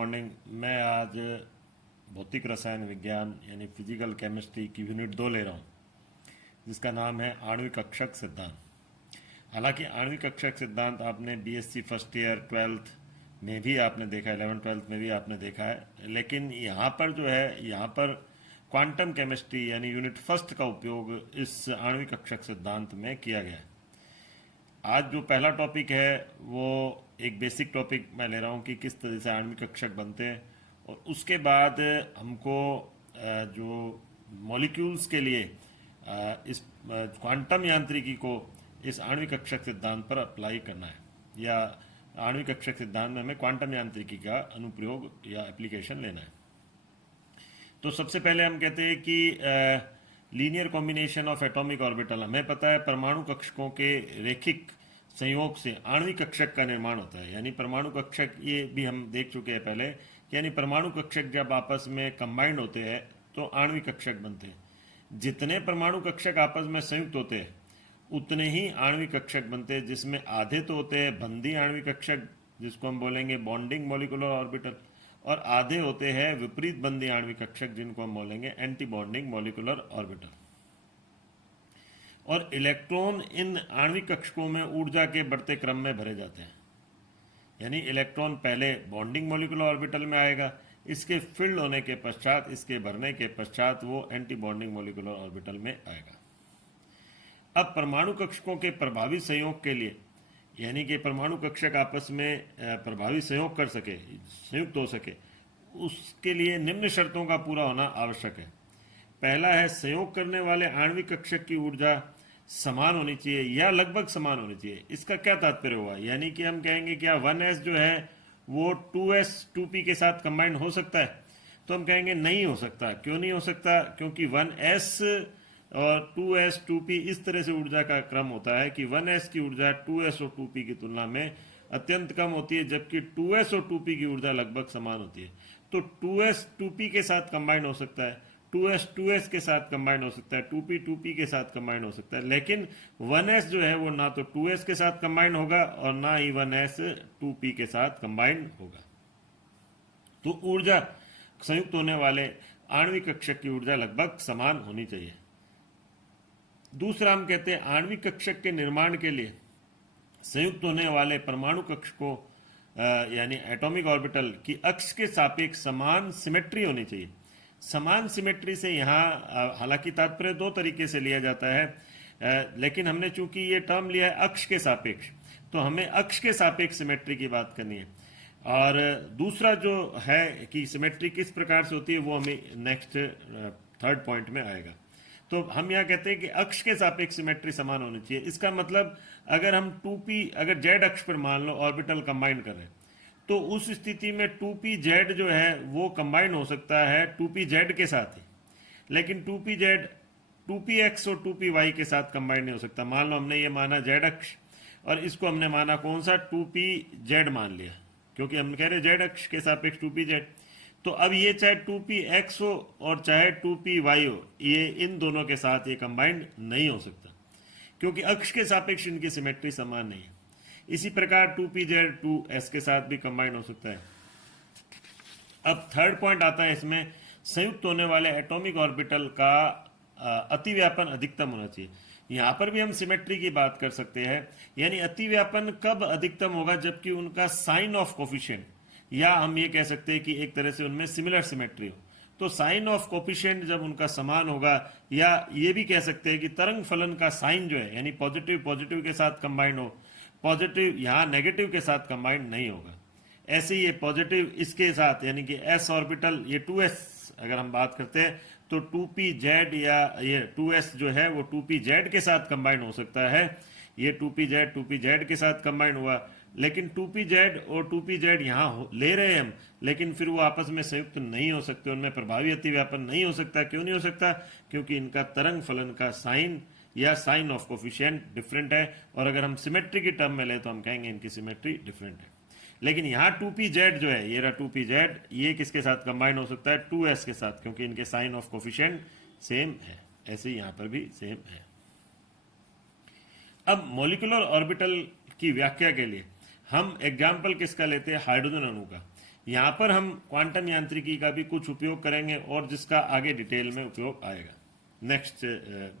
Morning. मैं आज भौतिक रसायन विज्ञान यानी फिजिकल केमिस्ट्री की यूनिट 2 ले रहा हूँ, जिसका नाम है आणविक कक्षक सिद्धांत। हालांकि आणविक कक्षक सिद्धांत आपने बीएससी फर्स्ट ईयर 12th में भी आपने देखा है, 11th-12th में भी आपने देखा है, लेकिन यहाँ पर जो है यहाँ पर क्वांटम केमिस्ट्री यानी यूनिट फर्स्ट का उपयोग इस आणविक कक्षक सिद्धांत में किया गया है। आज जो पहला टॉपिक है वो एक बेसिक टॉपिक मैं ले रहा हूँ कि किस तरह से आणविक कक्षक बनते हैं, और उसके बाद हमको जो मॉलिक्यूल्स के लिए इस क्वांटम यांत्रिकी को इस आणविक कक्षक सिद्धांत पर अप्लाई करना है, या आणविक कक्षक सिद्धांत में हमें क्वांटम यांत्रिकी का अनुप्रयोग या एप्लीकेशन लेना है। तो सबसे पहले हम कहते हैं कि linear combination of atomic orbital, हमें पता है परमाणु कक्षकों के रेखिक संयोग से आणविक कक्षक का निर्माण होता है। यानी परमाणु कक्षक, ये भी हम देख चुके हैं पहले, यानी परमाणु कक्षक जब आपस में कंबाइंड होते हैं तो आणविक कक्षक बनते हैं। जितने परमाणु कक्षक आपस में संयुक्त होते हैं उतने ही आणविक कक्षक बनते हैं, जिसमें आधे तो होते हैं बंधी आणविक कक्षक जिसको हम बोलेंगे बॉन्डिंग मॉलिक्यूलर ऑर्बिटल, और आधे होते हैं विपरीत बंधी आणविक कक्षक जिनको हम बोलेंगे एंटी बॉन्डिंग मॉलिक्यूलर ऑर्बिटल। और इलेक्ट्रॉन इन आणविक कक्षकों में ऊर्जा के बढ़ते क्रम में भरे जाते हैं। यानी इलेक्ट्रॉन पहले बॉन्डिंग मॉलिक्यूलर ऑर्बिटल में आएगा, इसके फिल्ड होने के पश्चात, इसके भरने के पश्चात वो एंटी बॉन्डिंग मॉलिक्यूलर ऑर्बिटल में आएगा। अब परमाणु कक्षकों के प्रभावी संयोग के लिए, यानी कि परमाणु कक्षक आपस में प्रभावी संयोग कर सके, संयुक्त हो सके, उसके लिए निम्न शर्तों का पूरा होना आवश्यक है। पहला है, संयोग करने वाले आणविक कक्षक की ऊर्जा समान होनी चाहिए या लगभग समान होनी चाहिए। इसका क्या तात्पर्य हुआ? यानी कि हम कहेंगे क्या 1s जो है वो 2s 2p के साथ कंबाइंड हो सकता है? तो हम कहेंगे नहीं हो सकता। क्यों नहीं हो सकता? क्योंकि 1s और 2s 2p इस तरह से ऊर्जा का क्रम होता है कि 1s की ऊर्जा 2s और 2p की तुलना में अत्यंत कम होती है, जबकि 2s और 2p की ऊर्जा लगभग समान होती है। तो 2s 2p के साथ कंबाइंड हो सकता है, 2s 2s के साथ कंबाइंड हो सकता है, 2p 2p के साथ कंबाइंड हो सकता है, लेकिन 1s जो है वो ना तो 2s के साथ कंबाइंड होगा और ना ही 1s 2p के साथ कंबाइंड होगा। तो ऊर्जा, संयुक्त होने वाले आणविक कक्षक की ऊर्जा लगभग समान होनी चाहिए। दूसरा हम कहते हैं आणविक कक्षक के निर्माण के लिए संयुक्त होने वाले परमाणु कक्षकों यानी एटॉमिक ऑर्बिटल की अक्ष के सापेक्ष समान सिमेट्री होनी चाहिए। समान सिमेट्री से यहाँ हालांकि तात्पर्य दो तरीके से लिया जाता है, लेकिन हमने चूंकि ये टर्म लिया है अक्ष के सापेक्ष, तो हमें अक्ष के सापेक्ष सिमेट्री की बात करनी है। और दूसरा जो है कि सिमेट्री किस प्रकार से होती है वो हमें नेक्स्ट थर्ड पॉइंट में आएगा। तो हम यहाँ कहते हैं कि अक्ष के सापेक्ष सिमेट्री समान होनी चाहिए। इसका मतलब अगर हम 2p, अगर जेड अक्ष पर मान लो ऑर्बिटल कंबाइन कर रहे हैं, तो उस स्थिति में 2p जेड जो है वो कंबाइन हो सकता है 2p जेड के साथ ही, लेकिन 2p जेड 2p एक्स और 2p वाई के साथ कंबाइन नहीं हो सकता। मान लो हमने ये माना जेड अक्ष, और इसको हमने माना कौन सा 2p जेड मान लिया, क्योंकि हम कह रहे जेड अक्ष के सापेक्ष 2p जेड। तो अब ये चाहे 2p एक्स हो और चाहे 2p वाई हो, ये इन दोनों के साथ ये कंबाइंड नहीं हो सकता, क्योंकि अक्ष के सापेक्ष इनकी सिमेट्री समान नहीं है। इसी प्रकार 2p जेड 2s के साथ भी कंबाइंड हो सकता है। अब थर्ड पॉइंट आता है इसमें, संयुक्त होने वाले एटॉमिक ऑर्बिटल का अतिव्यापन अधिकतम होना चाहिए। यहां पर भी हम सिमेट्री की बात कर सकते हैं। यानी अतिव्यापन कब अधिकतम होगा? जबकि उनका साइन ऑफ कोफिशिएंट, या हम ये कह सकते हैं कि एक तरह से उनमें सिमिलर सिमेट्री हो। तो साइन ऑफ कोफिशिएंट जब उनका समान होगा, या ये भी कह सकते हैं कि तरंग फलन का साइन जो है, यानी पॉजिटिव पॉजिटिव के साथ कंबाइंड हो, पॉजिटिव यहाँ नेगेटिव के साथ कंबाइंड नहीं होगा। ऐसे ही ये पॉजिटिव इसके साथ, यानी कि s ऑर्बिटल, ये 2s अगर हम बात करते हैं तो 2p जेड या ये 2s जो है वो 2p जेड के साथ कंबाइंड हो सकता है। ये 2p जेड के साथ कंबाइंड हुआ, लेकिन 2p जेड और 2p जेड यहाँ ले रहे हैं हम, लेकिन फिर वो आपस में संयुक्त नहीं हो सकते, उनमें प्रभावी अतिव्यापन नहीं हो सकता। क्यों नहीं हो सकता? क्योंकि इनका तरंग फलन का साइन या साइन ऑफ कोफिशिएंट डिफरेंट है, और अगर हम सिमेट्री की टर्म में ले तो हम कहेंगे इनकी सिमेट्री डिफरेंट है। लेकिन यहाँ 2p जेड जो है, ये रहा 2p जेड, ये किसके साथ कंबाइन हो सकता है? 2s के साथ, क्योंकि इनके साइन ऑफ कोफिशिएंट सेम है। ऐसे ही यहाँ पर भी सेम है। अब मॉलिक्यूलर ऑर्बिटल की व्याख्या के लिए हम एग्जाम्पल किसका लेते हैं? हाइड्रोजन अणु का। यहाँ पर हम क्वांटम यांत्रिकी का भी कुछ उपयोग करेंगे और जिसका आगे डिटेल में उपयोग आएगा नेक्स्ट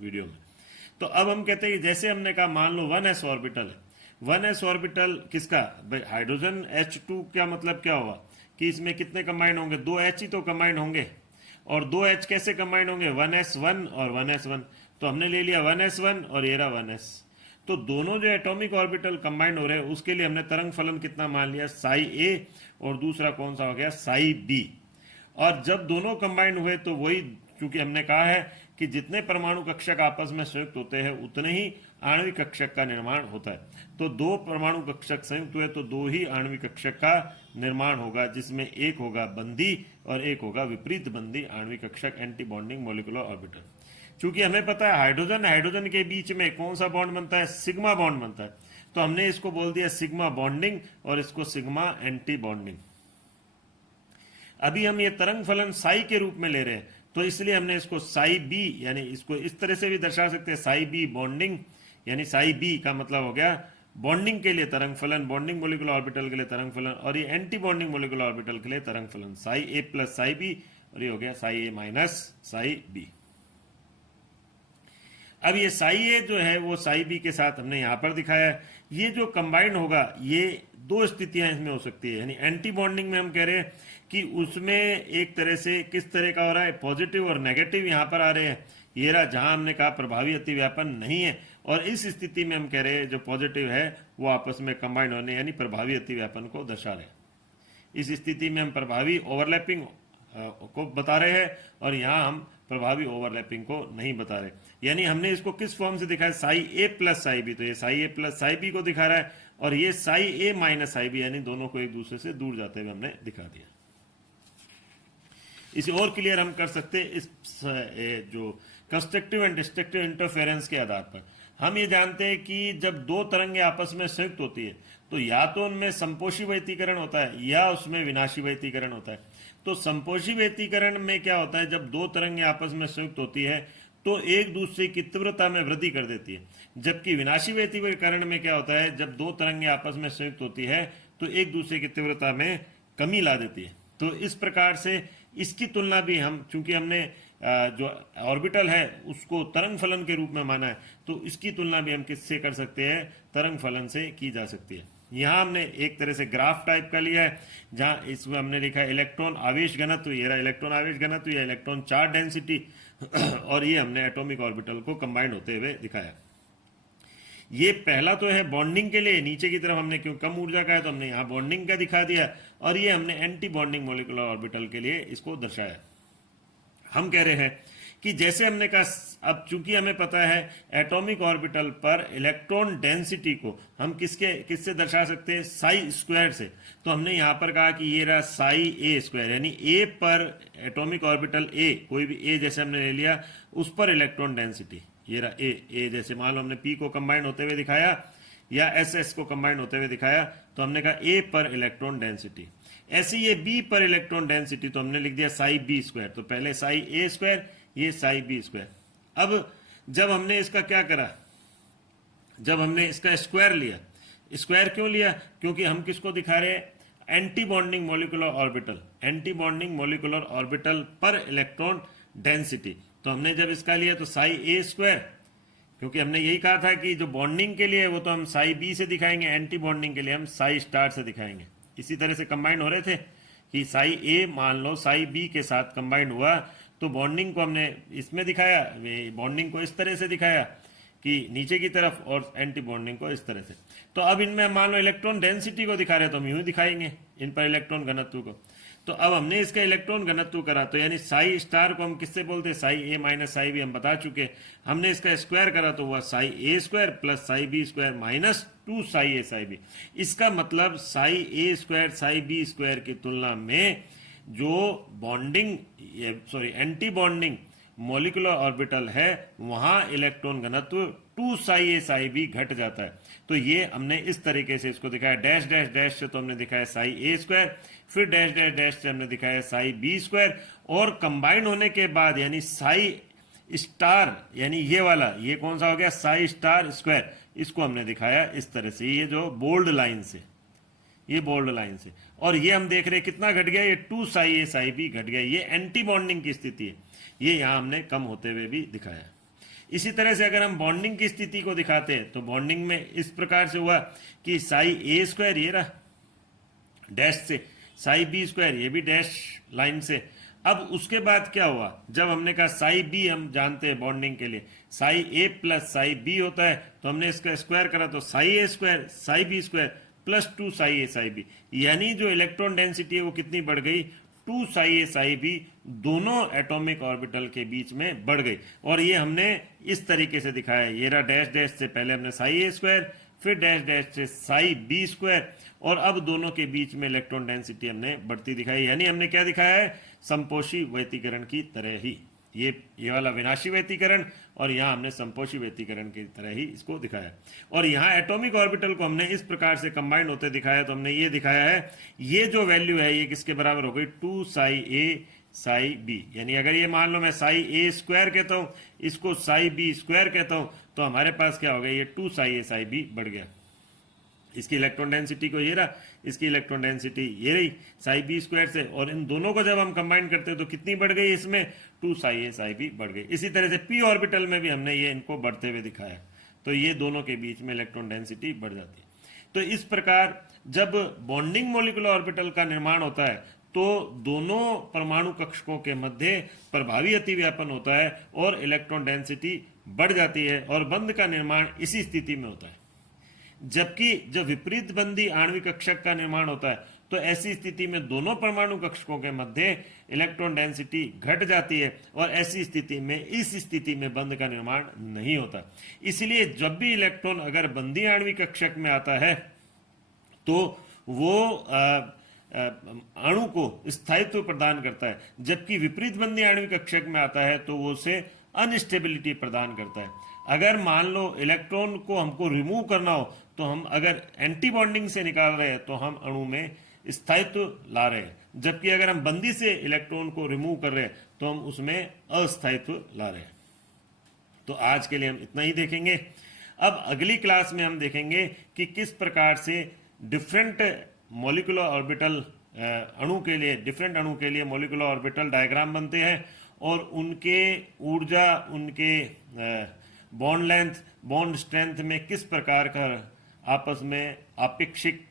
वीडियो में। तो अब हम कहते हैं कि जैसे हमने कहा मान लो 1s ऑर्बिटल है, 1s ऑर्बिटल किसका, हाइड्रोजन H2 का मतलब क्या हुआ कि इसमें कितने कंबाइन होंगे, 2H ही तो कंबाइन होंगे। और 2H कैसे कंबाइन होंगे, 1s1 और 1s1। तो हमने ले लिया 1s1 और ये रहा 1s। तो दोनों जो एटॉमिक ऑर्बिटल कंबाइन हो रहे हैं उसके लिए हमने तरंग फलन कितना मान लिया, साई ए, और दूसरा कौन सा हो गया, साई बी। और जब दोनों कंबाइन हुए तो वही, चूंकि हमने कहा है कि जितने परमाणु कक्षक आपस में संयुक्त होते हैं उतने ही आणविक कक्षक का निर्माण होता है। तो दो परमाणु कक्षक संयुक्त हुए तो दो ही आणविक कक्षक का निर्माण होगा, जिसमें एक होगा बंदी और एक होगा विपरीत बंदी आणविक कक्षक, एंटी बॉन्डिंग मॉलिक्यूलर ऑर्बिटल। चूंकि हमें पता है हाइड्रोजन हाइड्रोजन के बीच में कौन सा बॉन्ड बनता है, सिग्मा बॉन्ड बनता है, तो हमने इसको बोल दिया सिग्मा बॉन्डिंग और इसको सिग्मा एंटी बॉन्डिंग। अभी हम ये तरंग फलन साई के रूप में ले रहे हैं तो इसलिए हमने इसको साई बी, यानी इसको इस तरह से भी दर्शा सकते हैं, साई बी बॉन्डिंग, यानी साई बी का मतलब हो गया बॉन्डिंग के लिए तरंग फलन, बॉन्डिंग मोलिकुलर ऑर्बिटल के लिए तरंग फलन, और ये एंटी बॉन्डिंग मोलिकुलर ऑर्बिटल के लिए तरंग फलन, Sai A plus psi B, और ये हो गया Sai A minus psi B. अब ये साई ए जो है वो साई बी के साथ हमने यहां पर दिखाया है। ये जो कंबाइंड होगा ये दो स्थितियां इसमें हो सकती है, यानी एंटी बॉन्डिंग में हम कह रहे हैं कि उसमें एक तरह से किस तरह का हो रहा है, पॉजिटिव और नेगेटिव यहां पर आ रहे हैं। ये रहा जहां हमने कहा प्रभावी अतिव्यापन नहीं है, और इस स्थिति में हम कह रहे हैं जो पॉजिटिव है वो आपस में कंबाइंड होने यानी प्रभावी अतिव्यापन को दर्शा रहे हैं। इस स्थिति में हम प्रभावी ओवरलैपिंग को बता रहे हैं और यहां हम प्रभावी ओवरलैपिंग को नहीं बता रहे। यानी हमने इसको किस फॉर्म से दिखाया, Sai A plus psi B, तो ये Sai A plus psi B को दिखा रहा है, और ये Sai A minus psi B, यानी दोनों को एक दूसरे से दूर जाते हुए हमने दिखा दिया। इसे और क्लियर हम कर सकते हैं इस जो कंस्ट्रक्टिव एंड डिस्ट्रक्टिव इंटरफेरेंस के आधार पर। हम ये जानते हैं कि जब दो तरंगें आपस में संयुक्त होती है तो या तो उनमें संपोषी व्यतिकरण होता है या उसमें विनाशी व्यतिकरण होता है। तो संपोषी व्यतिकरण में क्या होता है, जब दो तरंगें आपस में संयुक्त होती है तो एक दूसरे की तीव्रता में वृद्धि कर देती है, जबकि विनाशी व्यतिकरण में क्या होता है, जब दो तरंगें आपस में संयुक्त होती है तो एक दूसरे की तीव्रता में कमी ला देती है। तो इस प्रकार से इसकी तुलना भी हम, चूंकि हमने जो ऑर्बिटल है उसको तरंग फलन के रूप में माना है, तो इसकी तुलना भी हम किससे कर सकते हैं, तरंग फलन से की जा सकती है। यहां हमने एक तरह से ग्राफ टाइप का लिया है, जहां इसमें हमने लिखा है इलेक्ट्रॉन आवेश घनत्व, ये रहा इलेक्ट्रॉन आवेश घनत्व या इलेक्ट्रॉन चार्ज डेंसिटी, और ये हमने एटॉमिक ऑर्बिटल को कंबाइंड होते हुए दिखाया। ये पहला तो है बॉन्डिंग के लिए, नीचे की तरफ हमने क्यों कम ऊर्जा का है तो हमने यहां बॉन्डिंग का दिखा दिया, और ये हमने एंटी बॉन्डिंग मोलिकुलर ऑर्बिटल के लिए इसको दर्शाया। हम कह रहे हैं कि जैसे हमने कहा, अब चूंकि हमें पता है एटॉमिक ऑर्बिटल पर इलेक्ट्रॉन डेंसिटी को हम किससे दर्शा सकते हैं, साई स्क्वायर से। तो हमने यहां पर कहा कि ये रहा साई ए स्क्वायर, यानी ए पर एटॉमिक ऑर्बिटल ए, कोई भी ए जैसे हमने ले लिया, उस पर इलेक्ट्रॉन डेंसिटी, ये रहा ए जैसे मान लो हमने पी को कंबाइंड होते हुए दिखाया या एस को कंबाइंड होते हुए दिखाया, तो हमने कहा ए पर इलेक्ट्रॉन डेंसिटी। ऐसे ये बी पर इलेक्ट्रॉन डेंसिटी, तो हमने लिख दिया साई बी स्क्वायर। तो पहले साई ए स्क्वायर, ये साई बी स्क्वायर। अब जब हमने इसका क्या करा, जब हमने इसका स्क्वायर लिया, स्क्वायर क्यों लिया, क्योंकि हम किसको दिखा रहे हैं, anti bonding molecular orbital, anti bonding molecular orbital पर इलेक्ट्रॉन डेंसिटी। तो हमने जब इसका लिया तो साई ए स्क्वायर, क्योंकि हमने यही कहा था कि जो बॉन्डिंग के लिए वो तो हम साई बी से दिखाएंगे, एंटी बॉन्डिंग के लिए हम साई स्टार से दिखाएंगे। इसी तरह से कंबाइंड हो रहे थे कि साई ए मान लो साई बी के साथ कंबाइंड हुआ तो बॉन्डिंग को हमने इसमें दिखाया, बॉन्डिंग को इस तरह से दिखाया कि नीचे की तरफ, और एंटी बॉन्डिंग को इस तरह से। तो अब इनमें मान लो इलेक्ट्रॉन डेंसिटी को दिखा रहे तो हम यूं दिखाएंगे इन पर इलेक्ट्रॉन घनत्व को। तो अब हमने इसका इलेक्ट्रॉन घनत्व करा, तो यानी साई स्टार को हम किससे बोलते हैं, psi A minus psi B, हम बता चुके। हमने इसका स्क्वायर करा तो हुआ psi A square plus psi B square minus 2 psi A psi B. इसका मतलब psi A square psi B square की तुलना में जो एंटी बॉन्डिंग मोलिकुलर ऑर्बिटल है वहां इलेक्ट्रॉन घनत्व 2 साई ए साई बी घट जाता है। तो ये हमने इस तरीके से इसको दिखाया, डैश डैश डैश से तो हमने दिखाया साई ए स्क्वायर, फिर डैश डैश डैश से हमने दिखाया साई बी स्क्वायर, और कंबाइंड होने के बाद यानी साई स्टार, यानी ये वाला, ये कौन सा हो गया, साई स्टार स्क्वायर, इसको हमने दिखाया इस तरह से, ये जो बोल्ड लाइन से, ये बोल्ड लाइन से। और ये हम देख रहे हैं कितना घट गया, ये 2 साई ए साई बी घट गया, ये एंटी बॉन्डिंग की स्थिति है, ये यहाँ हमने कम होते हुए भी दिखाया। इसी तरह से अगर हम बॉन्डिंग की स्थिति को दिखाते हैं तो बॉन्डिंग में इस प्रकार से हुआ कि साई ए स्क्वायर ये रहा डैश से, साई बी स्क्वायर ये भी डैश लाइन से। अब उसके बाद क्या हुआ, जब हमने कहा साई बी हम जानते हैं बॉन्डिंग के लिए psi A plus psi B होता है, तो हमने इसका स्क्वायर करा तो psi A square psi B square plus 2 psi A psi B, यानी जो इलेक्ट्रॉन डेंसिटी है वो कितनी बढ़ गई, 2 साई ए साई बी, दोनों एटॉमिक ऑर्बिटल के बीच में बढ़ गई। और ये हमने इस तरीके से दिखाया, ये रहा डैश डैश से पहले हमने साई ए स्क्वायर, फिर डैश डैश से साई बी स्क्वायर, और अब दोनों के बीच में इलेक्ट्रॉन डेंसिटी हमने बढ़ती दिखाई, यानी हमने क्या दिखाया है, संपोषी व्यतिकरण की तरह ही, ये वाला विनाशी व्यतिकरण, और यहाँ हमने संपोषी व्यतिकरण की तरह ही इसको दिखाया। और यहाँ एटॉमिक ऑर्बिटल को हमने इस प्रकार से कंबाइंड होते दिखाया, तो हमने ये दिखाया है, ये जो वैल्यू है ये किसके बराबर हो गई, 2 साई ए साई बी, यानी अगर ये मान लो मैं साई ए स्क्वायर कहता हूँ, इसको साई बी स्क्वायर कहता हूँ, तो हमारे पास क्या हो गया, ये 2 साई ए साई बी बढ़ गया। इसकी इलेक्ट्रॉन डेंसिटी को ये रहा, इसकी इलेक्ट्रॉन डेंसिटी ये रही साई बी स्क्वायर से, और इन दोनों को जब हम कंबाइन करते हैं तो कितनी बढ़ गई, इसमें 2 साई ए साई बी बढ़ गई। इसी तरह से पी ऑर्बिटल में भी हमने ये इनको बढ़ते हुए दिखाया, तो ये दोनों के बीच में इलेक्ट्रॉन डेंसिटी बढ़ जाती है। तो इस प्रकार जब बॉन्डिंग मॉलिक्यूलर ऑर्बिटल का निर्माण होता है तो दोनों परमाणु कक्षकों के मध्य प्रभावी अतिव्यापन होता है और इलेक्ट्रॉन डेंसिटी बढ़ जाती है, और बंध का निर्माण इसी स्थिति में होता है। जबकि जब विपरीत बंधी आणविक कक्षक का निर्माण होता है तो ऐसी स्थिति में दोनों परमाणु कक्षकों के मध्य इलेक्ट्रॉन डेंसिटी घट जाती है, और ऐसी स्थिति में इस स्थिति में बंध का निर्माण नहीं होता। इसलिए जब भी इलेक्ट्रॉन अगर बंधी आणविक कक्षक में आता है तो वो अणु को स्थायित्व प्रदान करता है, जबकि विपरीत बंधी आणविक कक्षक में आता है तो वो उसे अनस्टेबिलिटी प्रदान करता है। अगर मान लो इलेक्ट्रॉन को हमको रिमूव करना हो तो हम अगर एंटी बॉन्डिंग से निकाल रहे हैं तो हम अणु में स्थायित्व ला रहे हैं, जबकि अगर हम बंदी से इलेक्ट्रॉन को रिमूव कर रहे हैं तो हम उसमें अस्थायित्व ला रहे हैं। तो आज के लिए हम इतना ही देखेंगे। अब अगली क्लास में हम देखेंगे कि किस प्रकार से डिफरेंट मॉलिक्यूलर ऑर्बिटल अणु के लिए, डिफरेंट अणु के लिए मॉलिक्यूलर ऑर्बिटल डायग्राम बनते हैं, और उनके ऊर्जा, उनके बॉन्ड लेंथ, बॉन्ड स्ट्रेंथ में किस प्रकार का आपस में आपेक्षिक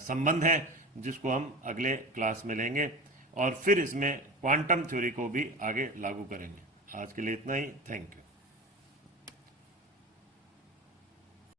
संबंध है, जिसको हम अगले क्लास में लेंगे, और फिर इसमें क्वांटम थ्योरी को भी आगे लागू करेंगे। आज के लिए इतना ही, थैंक यू।